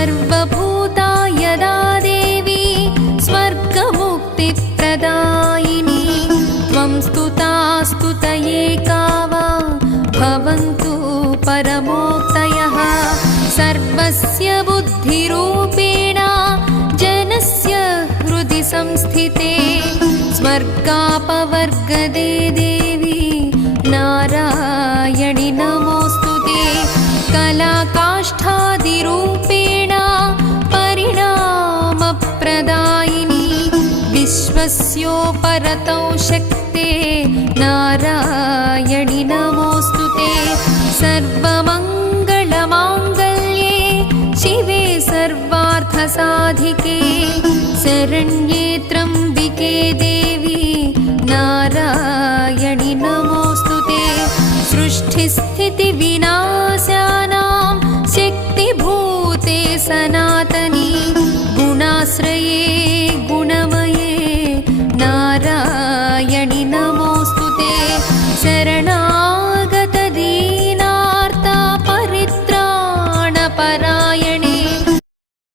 सर्वभूता यदा देवी स्वर्गमुक्तिप्रदायिनी त्वं स्तुता स्तुतये का वा भवन्तु परमोक्तयः सर्वस्य बुद्धिरूपेण जनस्य हृदि संस्थिते स्वर्गापवर्गदे देवी नारायणि नमोऽस्तुते कलाकाष्ठादिरूपेण परिणामप्रदायिनी विश्वस्योपरतौ शक्ते नारायणि नमोऽस्तुते सर्वमङ्गलमाङ्गल्ये शिवे सर्वार्थसाधिके शरण्ये त्र्यम्बिके देवी नारायणि नमोऽस्तुते सृष्टिस्थितिविनाशानां शक्तिभूते सनातनी गुणाश्रये